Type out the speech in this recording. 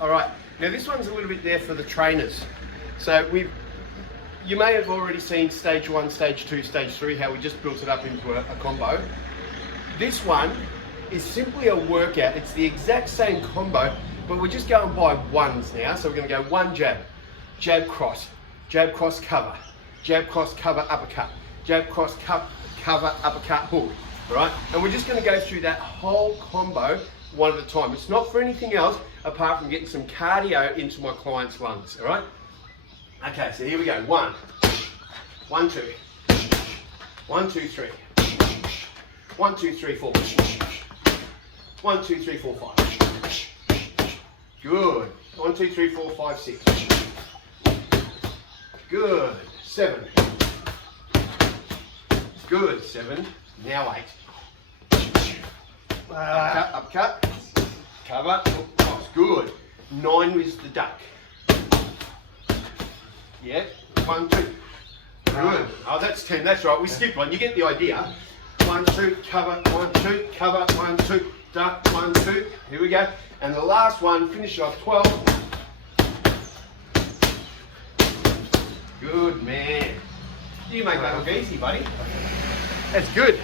All right, now this one's a little bit there for the trainers. So you may have already seen stage 1, stage 2, stage 3, how we just built it up into a combo. This one is simply a workout. It's the exact same combo, but we're just going by ones now. So we're gonna go one jab, jab, cross, cover, jab, cross, cover, uppercut, jab, cross, cover, uppercut, hook, all right? And we're just gonna go through that whole combo one at a time. It's not for anything else apart from getting some cardio into my clients' lungs, all right? Okay, so here we go. 1, 2, 1, 2, 3, 1, 2, 3, 4, 1, 2, 3, 4, 5. Good. 1, 2, 3, 4, 5, 6. Good. 7. Good. 7. Now 8. Uppercut. Cover. Oh, good. 9 is the duck. Yeah. 1, 2. Good. Oh, that's 10. That's right. We skipped one. You get the idea. 1, 2. Cover. 1, 2. Cover. 1, 2. Duck. 1, 2. Here we go. And the last one. Finish off 12. Good man. You make that look easy, buddy. That's good.